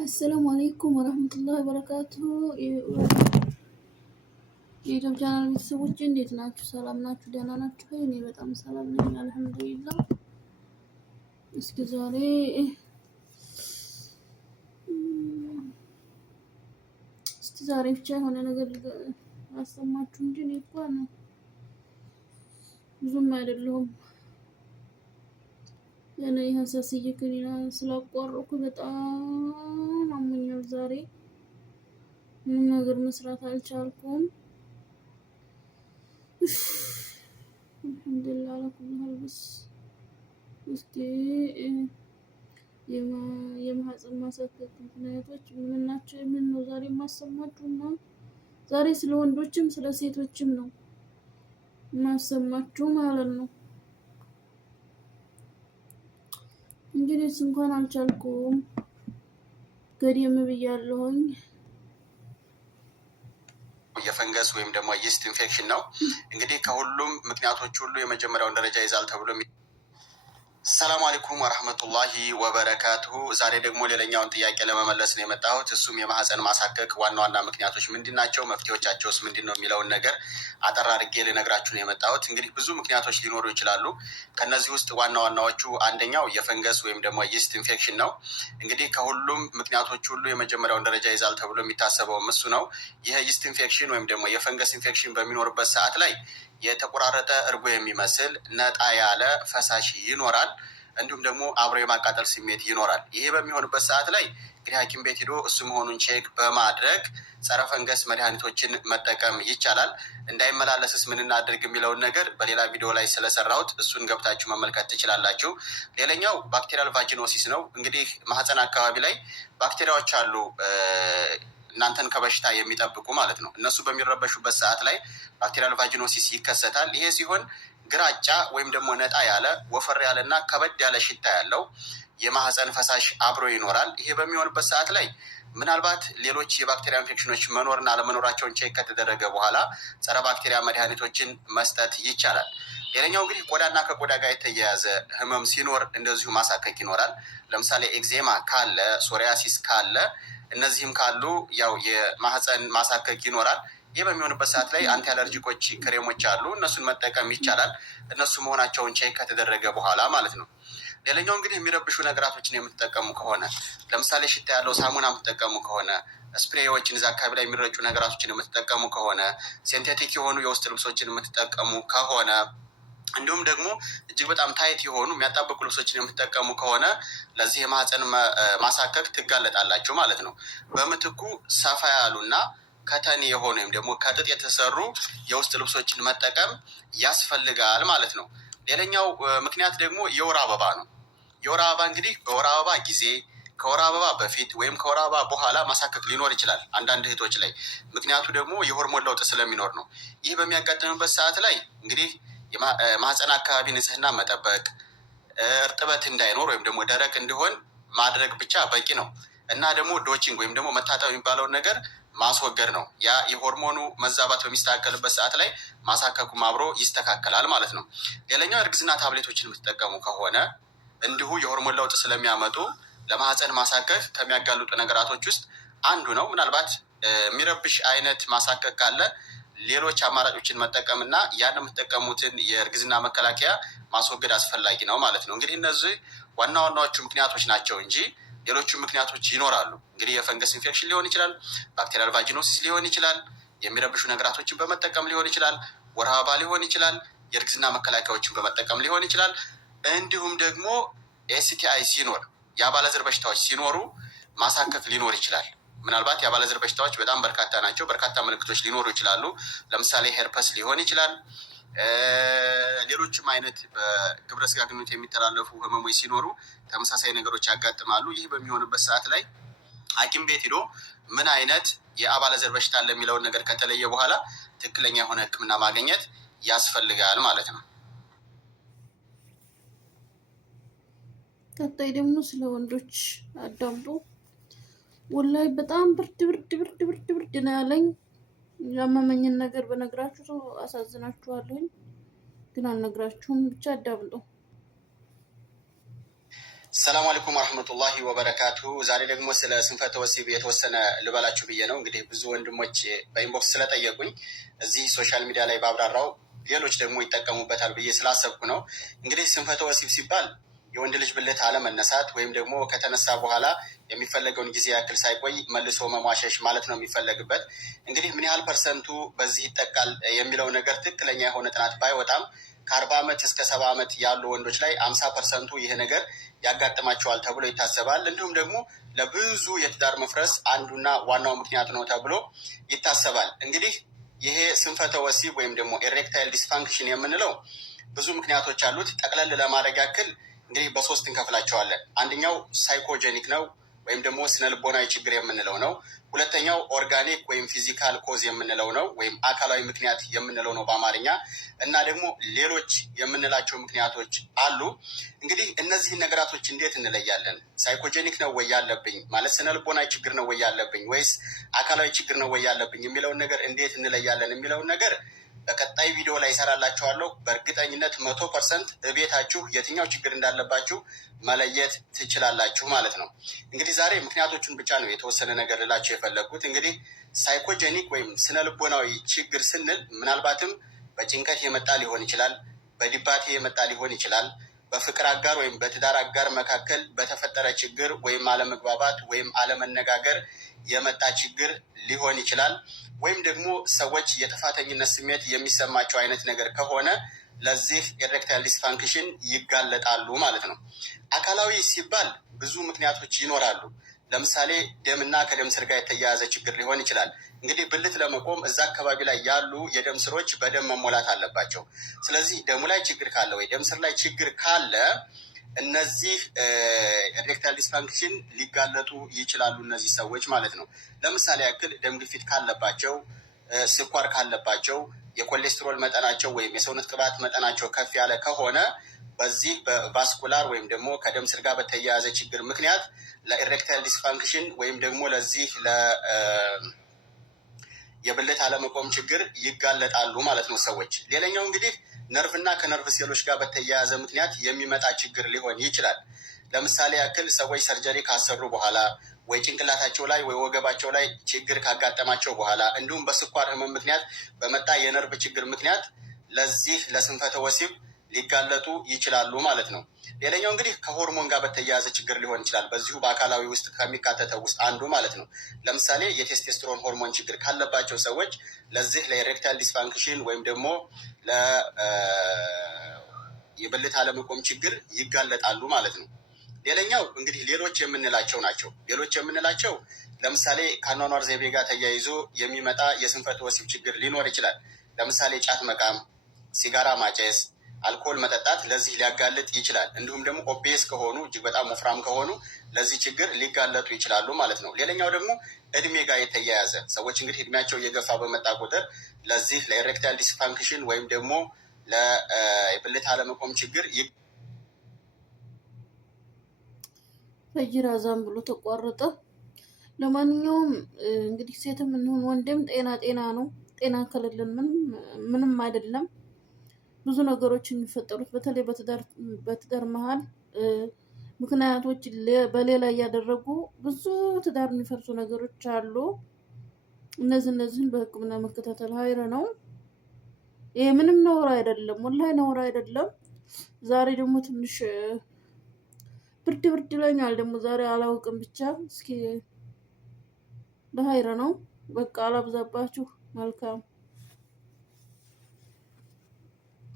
السلام عليكم ورحمة الله وبركاته የዩቲዩብ ቻናል ቤተሰቦች እንዴት ናችሁ? ሰላም ናችሁ? ደህና ናችሁ? እኔ በጣም ሰላም ነኝ አልሐምዱሊላህ። እስኪ ዛሬ ብቻ የሆነ ነገር አሰማችሁ እንጂ እኔ እንኳን ብዙም አይደለሁም። እኔ ሀሳስዬ ከኔና ስላቋረጥኩ በጣም አሞኛል። ዛሬ ምንም ነገር መስራት አልቻልኩም። አልሐምዱሊላህ ለኩል ሀል በስ እስኪ የማህፀን ማሳከክ ምክንያቶች ምን ናቸው? ምን ነው ዛሬ ማሰማችሁና ዛሬ ስለ ወንዶችም ስለ ሴቶችም ነው ማሰማችሁ ማለት ነው። እንግዲህ እንኳን አልቻልኩም ገደም ብያለሁኝ። የፈንገስ ወይም ደግሞ ይስት ኢንፌክሽን ነው። እንግዲህ ከሁሉም ምክንያቶች ሁሉ የመጀመሪያውን ደረጃ ይዛል ተብሎ ሰላም አለይኩም ወራህመቱላሂ ወበረካቱሁ። ዛሬ ደግሞ ሌላኛውን ጥያቄ ለመመለስ ነው የመጣሁት። እሱም የማህፀን ማሳከክ ዋና ዋና ምክንያቶች ምንድናቸው፣ መፍትሄዎቻቸውስ ምንድነው የሚለውን ነገር አጠር አድርጌ ልነግራችሁ ነው የመጣሁት። እንግዲህ ብዙ ምክንያቶች ሊኖሩ ይችላሉ። ከነዚህ ውስጥ ዋና ዋናዎቹ አንደኛው የፈንገስ ወይም ደግሞ ይስት ኢንፌክሽን ነው። እንግዲህ ከሁሉም ምክንያቶች ሁሉ የመጀመሪያውን ደረጃ ይዛል ተብሎ የሚታሰበው እሱ ነው። ይህ ይስት ኢንፌክሽን ወይም ደግሞ የፈንገስ ኢንፌክሽን በሚኖርበት ሰዓት ላይ የተቆራረጠ እርጎ የሚመስል ነጣ ያለ ፈሳሽ ይኖራል። እንዲሁም ደግሞ አብሮ የማቃጠል ስሜት ይኖራል። ይሄ በሚሆንበት ሰዓት ላይ እንግዲህ ሐኪም ቤት ሄዶ እሱ መሆኑን ቼክ በማድረግ ጸረ ፈንገስ መድኃኒቶችን መጠቀም ይቻላል። እንዳይመላለስስ ምን እናድርግ የሚለውን ነገር በሌላ ቪዲዮ ላይ ስለሰራሁት እሱን ገብታችሁ መመልከት ትችላላችሁ። ሌላኛው ባክቴሪያል ቫጂኖሲስ ነው። እንግዲህ ማህፀን አካባቢ ላይ ባክቴሪያዎች አሉ እናንተን ከበሽታ የሚጠብቁ ማለት ነው። እነሱ በሚረበሹበት ሰዓት ላይ ባክቴሪያል ቫጂኖሲስ ይከሰታል። ይሄ ሲሆን ግራጫ ወይም ደግሞ ነጣ ያለ ወፈር ያለና ከበድ ያለ ሽታ ያለው የማህፀን ፈሳሽ አብሮ ይኖራል። ይሄ በሚሆንበት ሰዓት ላይ ምናልባት ሌሎች የባክቴሪያ ኢንፌክሽኖች መኖርና አለመኖራቸውን ቼክ ከተደረገ በኋላ ጸረ ባክቴሪያ መድኃኒቶችን መስጠት ይቻላል። ሌላኛው እንግዲህ ቆዳና ከቆዳ ጋር የተያያዘ ህመም ሲኖር እንደዚሁ ማሳከክ ይኖራል። ለምሳሌ ኤግዜማ ካለ፣ ሶሪያሲስ ካለ፣ እነዚህም ካሉ ያው የማህፀን ማሳከክ ይኖራል። ይህ በሚሆንበት ሰዓት ላይ አንቲ አለርጂኮች ክሬሞች አሉ፣ እነሱን መጠቀም ይቻላል። እነሱ መሆናቸውን ቼክ ከተደረገ በኋላ ማለት ነው። ሌላኛው እንግዲህ የሚረብሹ ነገራቶችን የምትጠቀሙ ከሆነ ለምሳሌ ሽታ ያለው ሳሙና የምትጠቀሙ ከሆነ፣ ስፕሬዎችን እዛ አካባቢ ላይ የሚረጩ ነገራቶችን የምትጠቀሙ ከሆነ፣ ሴንቴቲክ የሆኑ የውስጥ ልብሶችን የምትጠቀሙ ከሆነ፣ እንዲሁም ደግሞ እጅግ በጣም ታይት የሆኑ የሚያጣብቁ ልብሶችን የምትጠቀሙ ከሆነ ለዚህ የማህፀን ማሳከክ ትጋለጣላችሁ ማለት ነው። በምትኩ ሰፋ ያሉና ከተኒ የሆኑ ወይም ደግሞ ከጥጥ የተሰሩ የውስጥ ልብሶችን መጠቀም ያስፈልጋል ማለት ነው። ሌላኛው ምክንያት ደግሞ የወር አበባ ነው። የወር አበባ እንግዲህ በወር አበባ ጊዜ፣ ከወር አበባ በፊት ወይም ከወር አበባ በኋላ ማሳከክ ሊኖር ይችላል አንዳንድ እህቶች ላይ። ምክንያቱ ደግሞ የሆርሞን ለውጥ ስለሚኖር ነው። ይህ በሚያጋጥምበት ሰዓት ላይ እንግዲህ ማህፀን አካባቢ ንጽህና መጠበቅ፣ እርጥበት እንዳይኖር ወይም ደግሞ ደረቅ እንዲሆን ማድረግ ብቻ በቂ ነው እና ደግሞ ዶቺንግ ወይም ደግሞ መታጠብ የሚባለውን ነገር ማስወገድ ነው። ያ የሆርሞኑ መዛባት በሚስተካከልበት ሰዓት ላይ ማሳከኩም አብሮ ይስተካከላል ማለት ነው። ሌላኛው እርግዝና ታብሌቶችን የምትጠቀሙ ከሆነ እንዲሁ የሆርሞን ለውጥ ስለሚያመጡ ለማህፀን ማሳከክ ከሚያጋልጡ ነገራቶች ውስጥ አንዱ ነው። ምናልባት የሚረብሽ አይነት ማሳከክ ካለ ሌሎች አማራጮችን መጠቀም እና ያን የምትጠቀሙትን የእርግዝና መከላከያ ማስወገድ አስፈላጊ ነው ማለት ነው። እንግዲህ እነዚህ ዋና ዋናዎቹ ምክንያቶች ናቸው እንጂ ሌሎቹ ምክንያቶች ይኖራሉ። እንግዲህ የፈንገስ ኢንፌክሽን ሊሆን ይችላል፣ ባክቴሪያል ቫጂኖሲስ ሊሆን ይችላል፣ የሚረብሹ ነገራቶችን በመጠቀም ሊሆን ይችላል፣ ወር አበባ ሊሆን ይችላል፣ የእርግዝና መከላከያዎችን በመጠቀም ሊሆን ይችላል። እንዲሁም ደግሞ ኤስቲአይ ሲኖር፣ የአባለዘር በሽታዎች ሲኖሩ ማሳከክ ሊኖር ይችላል። ምናልባት የአባለዘር በሽታዎች በጣም በርካታ ናቸው። በርካታ ምልክቶች ሊኖሩ ይችላሉ። ለምሳሌ ሄርፐስ ሊሆን ይችላል። ሌሎችም አይነት በግብረ ስጋ ግንኙነት የሚተላለፉ ህመሞች ሲኖሩ ተመሳሳይ ነገሮች ያጋጥማሉ። ይህ በሚሆንበት ሰዓት ላይ ሐኪም ቤት ሄዶ ምን አይነት የአባለዘር በሽታ አለ የሚለውን ነገር ከተለየ በኋላ ትክክለኛ የሆነ ሕክምና ማግኘት ያስፈልጋል ማለት ነው። ቀጣይ ደግሞ ስለ ወንዶች አዳምጡ። ወላይ በጣም ብርድ ነው ያለኝ። ያመመኝን ነገር በነግራችሁ አሳዝናችኋለሁኝ፣ ግን አልነግራችሁም። ብቻ አዳምጡ። ሰላም አለይኩም ወረህመቱላሂ ወበረካቱሁ። ዛሬ ደግሞ ስለ ስንፈተ ወሲብ የተወሰነ ልበላችሁ ብዬ ነው። እንግዲህ ብዙ ወንድሞች በኢንቦክስ ስለጠየቁኝ እዚህ ሶሻል ሚዲያ ላይ ባብራራው ሌሎች ደግሞ ይጠቀሙበታል ብዬ ስላሰብኩ ነው። እንግዲህ ስንፈተ ወሲብ ሲባል የወንድ ልጅ ብልት አለመነሳት ወይም ደግሞ ከተነሳ በኋላ የሚፈለገውን ጊዜ ያክል ሳይቆይ መልሶ መሟሸሽ ማለት ነው የሚፈለግበት። እንግዲህ ምን ያህል ፐርሰንቱ በዚህ ይጠቃል የሚለው ነገር ትክክለኛ የሆነ ጥናት ባይወጣም ከ40 ዓመት እስከ 70 ዓመት ያሉ ወንዶች ላይ 50% ይህ ነገር ያጋጥማቸዋል ተብሎ ይታሰባል። እንዲሁም ደግሞ ለብዙ የትዳር መፍረስ አንዱና ዋናው ምክንያት ነው ተብሎ ይታሰባል። እንግዲህ ይሄ ስንፈተ ወሲብ ወይም ደግሞ ኤሬክታይል ዲስፋንክሽን የምንለው ብዙ ምክንያቶች አሉት። ጠቅለል ለማድረግ ያክል እንግዲህ በሶስት እንከፍላቸዋለን። አንደኛው ሳይኮጀኒክ ነው ወይም ደግሞ ስነልቦናዊ ችግር የምንለው ነው። ሁለተኛው ኦርጋኒክ ወይም ፊዚካል ኮዝ የምንለው ነው ወይም አካላዊ ምክንያት የምንለው ነው በአማርኛ። እና ደግሞ ሌሎች የምንላቸው ምክንያቶች አሉ። እንግዲህ እነዚህን ነገራቶች እንዴት እንለያለን? ሳይኮጀኒክ ነው ወይ ያለብኝ ማለት ስነልቦናዊ ችግር ነው ወይ ያለብኝ ወይስ አካላዊ ችግር ነው ወይ ያለብኝ የሚለውን ነገር እንዴት እንለያለን የሚለውን ነገር በቀጣይ ቪዲዮ ላይ ይሰራላችኋለሁ። በእርግጠኝነት 100% እቤታችሁ የትኛው ችግር እንዳለባችሁ መለየት ትችላላችሁ ማለት ነው። እንግዲህ ዛሬ ምክንያቶቹን ብቻ ነው የተወሰነ ነገር ልላችሁ የፈለግኩት። እንግዲህ ሳይኮጀኒክ ወይም ስነልቦናዊ ችግር ስንል ምናልባትም በጭንቀት የመጣ ሊሆን ይችላል፣ በድባቴ የመጣ ሊሆን ይችላል፣ በፍቅር አጋር ወይም በትዳር አጋር መካከል በተፈጠረ ችግር ወይም አለመግባባት ወይም አለመነጋገር የመጣ ችግር ሊሆን ይችላል። ወይም ደግሞ ሰዎች የጥፋተኝነት ስሜት የሚሰማቸው አይነት ነገር ከሆነ ለዚህ ኤሬክታይል ዲስፋንክሽን ይጋለጣሉ ማለት ነው። አካላዊ ሲባል ብዙ ምክንያቶች ይኖራሉ። ለምሳሌ ደምና ከደም ስር ጋር የተያያዘ ችግር ሊሆን ይችላል። እንግዲህ ብልት ለመቆም እዛ አካባቢ ላይ ያሉ የደም ስሮች በደም መሞላት አለባቸው። ስለዚህ ደሙ ላይ ችግር ካለ ወይ ደም ስር ላይ ችግር ካለ እነዚህ ኤሬክታይል ዲስፋንክሽን ሊጋለጡ ይችላሉ እነዚህ ሰዎች ማለት ነው። ለምሳሌ ያክል ደም ግፊት ካለባቸው፣ ስኳር ካለባቸው፣ የኮሌስትሮል መጠናቸው ወይም የሰውነት ቅባት መጠናቸው ከፍ ያለ ከሆነ በዚህ በቫስኩላር ወይም ደግሞ ከደም ስር ጋር በተያያዘ ችግር ምክንያት ለኤሬክታይል ዲስፋንክሽን ወይም ደግሞ ለዚህ የብልት አለመቆም ችግር ይጋለጣሉ ማለት ነው ሰዎች። ሌላኛው እንግዲህ ነርቭና ከነርቭ ሴሎች ጋር በተያያዘ ምክንያት የሚመጣ ችግር ሊሆን ይችላል። ለምሳሌ ያክል ሰዎች ሰርጀሪ ካሰሩ በኋላ ወይ ጭንቅላታቸው ላይ ወይ ወገባቸው ላይ ችግር ካጋጠማቸው በኋላ እንዲሁም በስኳር ህመም ምክንያት በመጣ የነርቭ ችግር ምክንያት ለዚህ ለስንፈተ ወሲብ ሊጋለጡ ይችላሉ ማለት ነው። ሌላኛው እንግዲህ ከሆርሞን ጋር በተያያዘ ችግር ሊሆን ይችላል። በዚሁ በአካላዊ ውስጥ ከሚካተተው ውስጥ አንዱ ማለት ነው። ለምሳሌ የቴስቴስትሮን ሆርሞን ችግር ካለባቸው ሰዎች ለዚህ ለኤሬክታይል ዲስፋንክሽን ወይም ደግሞ የብልት አለመቆም ችግር ይጋለጣሉ ማለት ነው። ሌላኛው እንግዲህ ሌሎች የምንላቸው ናቸው። ሌሎች የምንላቸው ለምሳሌ ከአኗኗር ዘይቤ ጋር ተያይዞ የሚመጣ የስንፈተ ወሲብ ችግር ሊኖር ይችላል። ለምሳሌ ጫት መቃም፣ ሲጋራ ማጨስ፣ አልኮል መጠጣት ለዚህ ሊያጋልጥ ይችላል። እንዲሁም ደግሞ ኦቤስ ከሆኑ እጅግ በጣም ወፍራም ከሆኑ ለዚህ ችግር ሊጋለጡ ይችላሉ ማለት ነው። ሌላኛው ደግሞ እድሜ ጋር የተያያዘ ሰዎች እንግዲህ እድሜያቸው እየገፋ በመጣ ቁጥር ለዚህ ለኤሬክታይል ዲስፋንክሽን ወይም ደግሞ ለብልት አለመቆም ችግር ፈጅራዛም ብሎ ተቋረጠ። ለማንኛውም እንግዲህ ሴትም እንሁን ወንድም ጤና ነው። ጤና ከሌለን ምንም አይደለም። ብዙ ነገሮች የሚፈጠሩት በተለይ በትዳር መሀል ምክንያቶች በሌላ እያደረጉ ብዙ ትዳር የሚፈርሱ ነገሮች አሉ። እነዚህን በሕክምና መከታተል ሀይር ነው። ይሄ ምንም ነውር አይደለም፣ ወላሂ ነውር አይደለም። ዛሬ ደግሞ ትንሽ ብርድ ይለኛል ደግሞ ዛሬ አላውቅም። ብቻ እስኪ ለሀይር ነው። በቃ አላብዛባችሁ። መልካም